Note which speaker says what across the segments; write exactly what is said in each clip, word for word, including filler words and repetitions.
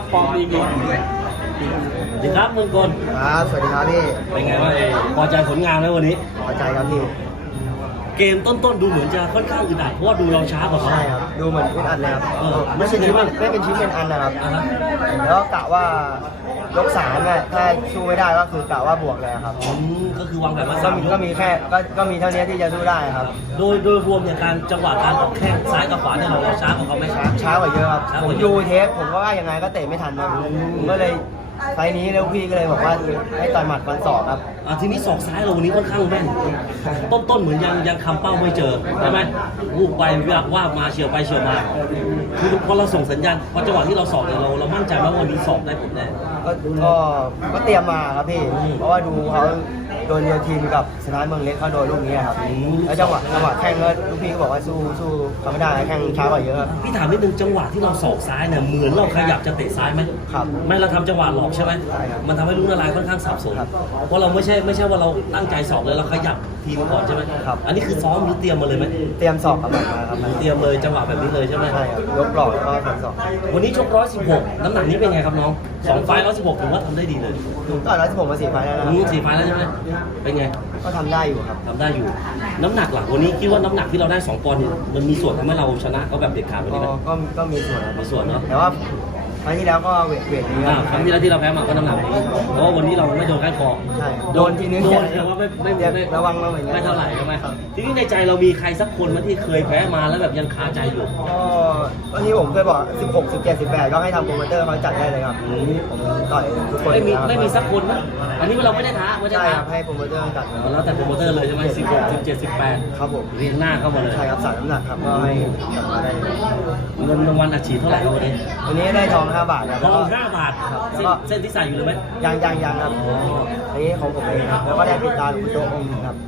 Speaker 1: ฟอร์มดีจริงด้วยสวัสดีครับเมืองกล
Speaker 2: ครับสวัสดีครับพี่
Speaker 1: เป็นไงบ้างพอใจผลงานไหมวันนี้
Speaker 2: พอใจครับพี่
Speaker 1: เกมต้นๆดูเหมือนจะค่อนข้างอึดอัดเพราะว่าดูเราช้ากว่าเขา
Speaker 2: ใช่ครับดูเหมือนอึดอัดเลยครับ
Speaker 1: ไม่ใช่
Speaker 2: ชิ้นไม่เป็นชิ้นเป็นอันนะครับแล้วกะว่ายกสามเนี่ยถ้าสู้ไม่ได้ก็คือกะว่าบวกเลยครับ
Speaker 1: ก็คือวางแผนมา
Speaker 2: สามก็มีแค่ก็ก็มีเท่านี้ที่จะสู้ได้ครับ
Speaker 1: โดยโดยรวมเนี่ยการจังหวะการออกแข้งซ้ายกับขวาเนี่ยเราช้ากว่าเขาไม่
Speaker 2: ช้าช้ากว่าเยอะครับผมดูเทปผมก็ว่ายังไงก็เตะไม่ทันนะผมก็เลยไฟนี้แล้วพี่ก็เลยบอกว่าให้ต่อยหมัดวันสองครับ
Speaker 1: ทีนี้ศอกซ้ายเราวันนี้ค่อนข้างแม่นต้นๆเหมือนยังยังคำเป้าไม่เจอใช่ไหมลูกไปว่ามาเฉียวไปเฉียวมาคือพอเราส่งสัญญาณพอจังหวะที่เราสอบเนี่ยเราเรามั่นใจว่าวันนี้สอบได้ผลแน่
Speaker 2: ก็ก็ก็เตรียมมาครับพี่เพราะว่าดูเขาโดนโยทีมกับสถานเมืองเล็กเขาโดนลูกนี้ครับแล้วจังหวะจังหวะแข่งก็ลูกพี่ก็บอกว่าสู้สู้เขาไม่ได้แข่งช้ากว่าเยอะ
Speaker 1: พี่ถามนิดนึงจังหวะที่เราสอกซ้ายเนี่ยเหมือนเราขยับจะเตะซ้ายไหม
Speaker 2: ครับ
Speaker 1: ไม่เราทำจังหวะหลอกใช่ไหมมันทำให้ลูกละลายค่อนข้างสับสนเพราะเราไม่ใช่ไม่ใช่ว่าเราตั้งใจสอกเลยเราขยับทีมก่อนใช่ไหม
Speaker 2: ครับ
Speaker 1: อันนี้คือซ้อมหรือเตรียมมาเลยไหม
Speaker 2: เตรียมสอบกับมันมาครับ
Speaker 1: เตรียมเลยจังหวะแบบนี้เลยใช่ไหม
Speaker 2: ใช่ครับยกหลอกก็ทำสอบ
Speaker 1: วันนี้ชกร้อยสิบหกน้ำหนักนี้เป็นไงครับน้องสองไฟร้อยสิบหกถือว่าทำได้ดีเลย
Speaker 2: ก็ร้อยสิบหกมาสี่ไฟแล้วนะ
Speaker 1: สี่ไฟแล้วใช่ไหมเป็นไง
Speaker 2: ก็ทำได้อยู่ครับ
Speaker 1: ทำได้อยู่น้ำหนักหลักวันนี้คิดว่าน้ำหนักที่เราได้สองปอนด์มันมีส่วนทำให้เราชนะเขาแบบเด็ดขาดวันนี้ไหม
Speaker 2: ก็ก็มีส่วน
Speaker 1: มีส่วนเนาะ
Speaker 2: แต่ว่าครั้งที่แล้วก็เวทเวทนี้
Speaker 1: ครั้งที่แล้วที่เราแพ้มาก็น้ำหนักนี้เพราะว่าวันนี้เราไม่โดนแค่คอ
Speaker 2: ใช่โดนทีนึง
Speaker 1: โดนแต่ว่าไม่ไม่ไม่
Speaker 2: ระวังมาเหมือนกัน
Speaker 1: ไม่เท่าไหร่ใช่ไหมทีนี้ในใจเรามีใครสักคนมาที่เคยแพ้มาแล้วแบบยังคาใจอยู่
Speaker 2: ก็วันนี้ผมเคยบอกสิบหก สิบเจ็ด สิบแปดก็ให้ทำโปรโมเตอร์เขาจัดได้เลยครับผมต่อยทุกคน
Speaker 1: ไม่มีไม่มีสักคนนะอันนี้เราไม่ได้ท้าไม่ได้ท้า
Speaker 2: ให้โปรโมเตอร์จัด
Speaker 1: แล้วแต่โปรโมเตอร์เลยใช่ไหมสิบหก สิบเจ็ด สิบแปด
Speaker 2: ครับผม
Speaker 1: เรียงหน้าเข้ามาเลย
Speaker 2: ใช่ครับสามน้ำหนักครับก็ให้จัดมาได้
Speaker 1: เงินรางวัลอาชีพเท่าไหร่วันนี้
Speaker 2: วันนี้ได้ทองห้าบาทครับ
Speaker 1: ทองห้าบาทเส้นที่ใส่อยู่เลยไหม
Speaker 2: ยังยังยังครับอันนี้ของผมเองครับแล้วก็ได้ปิดตาหลวงปู่โตองค์ครับ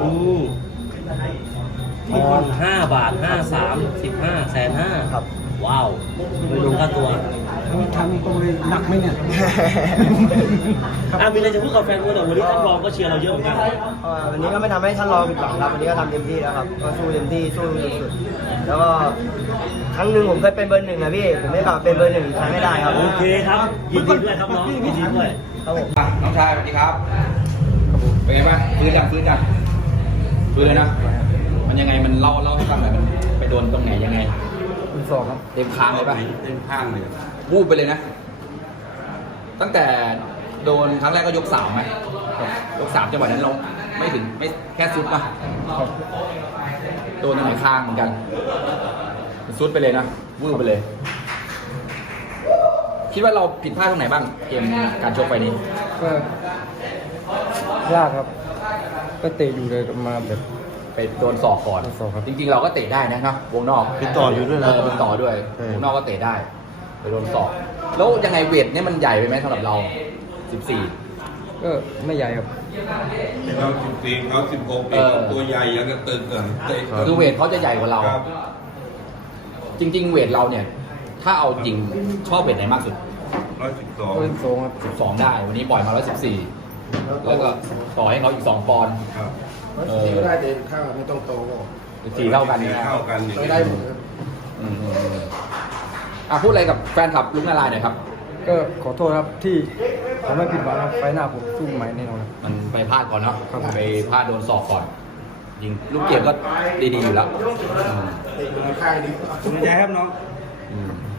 Speaker 1: ทองห้าบาทห้าสามสิบห้าแสนห้า
Speaker 2: ครับ
Speaker 1: ว้าวไม่รู้ค่าตัว
Speaker 3: ทำตรงเลยหนักไหมเนี่ย
Speaker 1: อ่ะมีอะไรจะพูดกับแฟนมวยแต่วันนี้ท่านรองก็เชียร์เราเยอะเหมือนกัน
Speaker 2: วันนี้ก็ไม่ทำให้ท่านรองผิดหวังครับวันนี้ก็ทำเต็มที่แล้วครับก็สู้เต็มที่สู้สุดๆแล้วก็ครั้งหนึ่งผมเคยเป็นเบอร์หนึ่งนะพี่ผมไม่กลับเป็นเบอร์หนึ่งอีกครั้งไม่ได้ครับ
Speaker 1: โอเคครับยินดีด้วยครับน้องยินดีด้วย
Speaker 2: ครับผม
Speaker 4: น้องชายสวัสดีครับเป็นไงบ้างฟื้นจังฟื้นจังฟื้นเลยนะมันยังไงมันเล่าเล่าให้ฟังหน่อยมันไปโดนตรงไหนยังไง
Speaker 2: คุณสองครับ
Speaker 4: เต็มค้างเลยป่ะเต็มค้างเลยวูบไปเลยนะตั้งแต่โดนครั้งแรกก็ยกสามไหมยกสามจังหวะนั้นเราไม่ถึงไม่แค่ซุดป่ะโดนตรงไหนค้างเหมือนกันซุดไปเลยนะวูบไปเลยคิดว่าเราผิดพลาดตรงไหนบ้างเกมการชกไปนี้
Speaker 3: ก็ยากครับก็เตะอยู่เลยมาแบบ
Speaker 4: ไปโดนศอกก่อนจริงๆเราก็เตะได้นะครับวงนอก
Speaker 1: เป็นต่ออยู่ด้วยนะ
Speaker 4: เป็นต่อด้วยวงนอกก็เตะได้ไปโดนศอกแล้วยังไงเวทเนี่ยมันใหญ่ไปไหมสำหรับเราสิบสี่
Speaker 3: ก็ไม่ใหญ่ครับ
Speaker 5: เราสิบสี่เขาสิบหกเองตัวใหญ่ยังจะตึงเกิน
Speaker 4: คือเวทเขาจะใหญ่กว่าเราจริงๆเวทเราเนี่ยถ้าเอาจริงชอบเวทไหนมากสุด
Speaker 5: ร้อยสิบสอง
Speaker 3: ร้อยสิบสองครับ
Speaker 4: สิบสองได้วันนี้ปล่อยมาร้อยสิบสี่แล้วก็ต่อให้เขาอีกสองปอนด์
Speaker 3: เออไม่ได้เด็นข้างไม่ต้องโต
Speaker 4: สี่เท่ากัน
Speaker 5: เท่ากัน
Speaker 3: ไม่ได้หมด
Speaker 4: อ่ะพูดอะไรกับแฟนคลับลุงนาลายหน่อยครับ
Speaker 3: ก็ขอโทษครับที่ทำให้ผิดหวังครับไฟหน้าผมสู้ใหม่แน่นอน
Speaker 4: มันไปพลาดก่อนเนาะไปพลาดโดนศอกก่อนยิงลูกเกมก็ดีๆอยู่แล้ว
Speaker 3: ข้างดี
Speaker 5: คุณใจครับน้อง